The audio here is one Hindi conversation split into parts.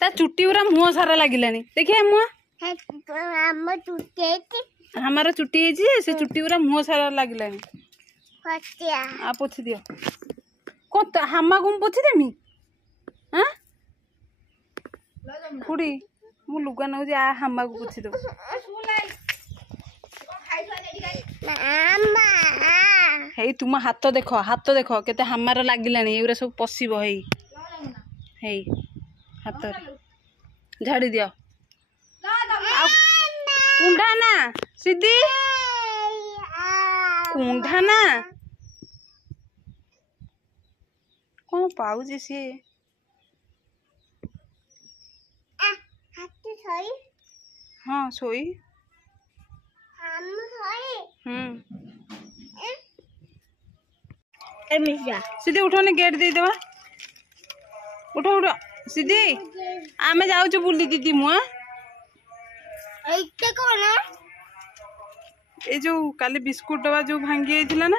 ता चुट्टी पूरा मुह सारा लगिलानी देखिए मुह हमारा चुट्टी है से चुट्टी पूरा मुह सारा लगिलानी आ पोछि दियो को हामा को पोछि देमी हां खुड़ी मु लुगा नउ जे आ हामा को पोछि दो हे तुम हाथ देखो केते हमार लागिलानी एउरा सब पसिबो हे हाथ झाड़ी दियो कुंडा ना सीधी कुंडा ना कौन पाउजे सी हाँ सोई सीधी उठो ने गेट दे देवा उठो उठो सीधी आमे जाऊँ बुली दीदी मुआ ये जो काली बिस्कुट डबा जो भांगी जाइथिला ना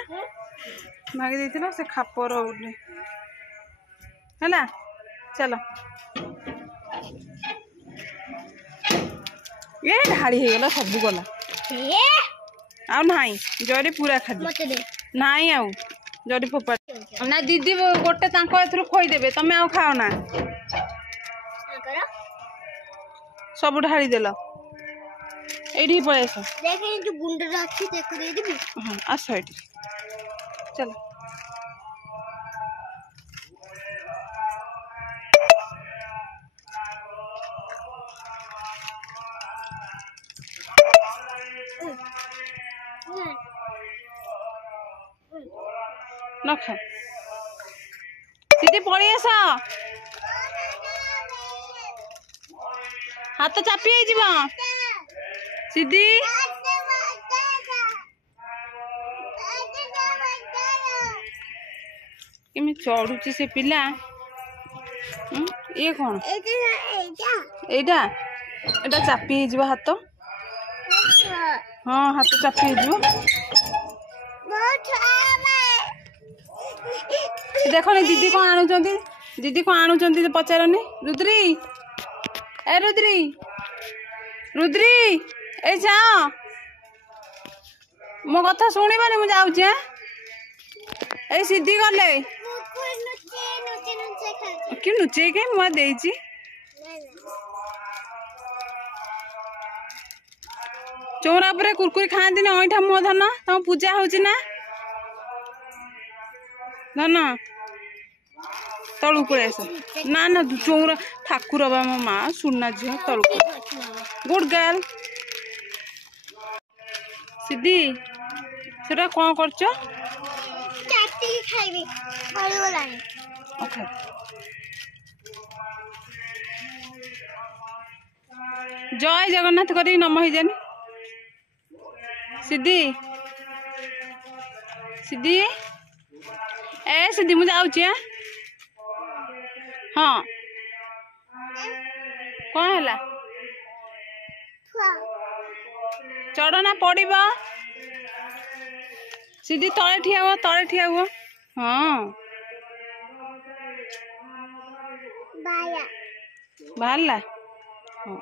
भांगी जाइथिला से खापर उठे हैला चलो ये ढाड़ी हे गला सब गला आउ नाही जड़ी पूरा खाली नाही आउ जड़ी फोपा ना दीदी गोटे तांको एथरो खोई देबे तमे आउ खाओ ना सब ढाड़ी देला एठी पळे आस देख ए जो गुंडा अछि देख दे देबी हां आस एठी चल न खा सीधी पळे आस हाथ चापी है जीवा सीधी किमी चढ़ुची से पिला ये कौन एटा एटा चापी है जीवा हाथ हाँ हाथ चापी है जीवा देखो नी दीदी कौन आणुचंती पचारनी रुद्री ए रुद्री ए जाओ मो कथा शुणिबानी मु जाऊँ ए सीधी गले कि नुचे के मुआ देइची चौरा पर कुरकुरी खाती ना अईठा मुह धन तुम पूजा होची ना धन तलू पड़े आस ना ना चौरा ठाकुर बा मो माँ सुना झील तलू गुड गर्ल सीधी सेटा कौन कर जय जगन्नाथ करी नम ही जानी सीधी सीधी ए सीधी मुझे आउची हाँ कौन है चढ़ना पड़ा सीधी तले ठिया हुआ हाँ बाहर ला हाँ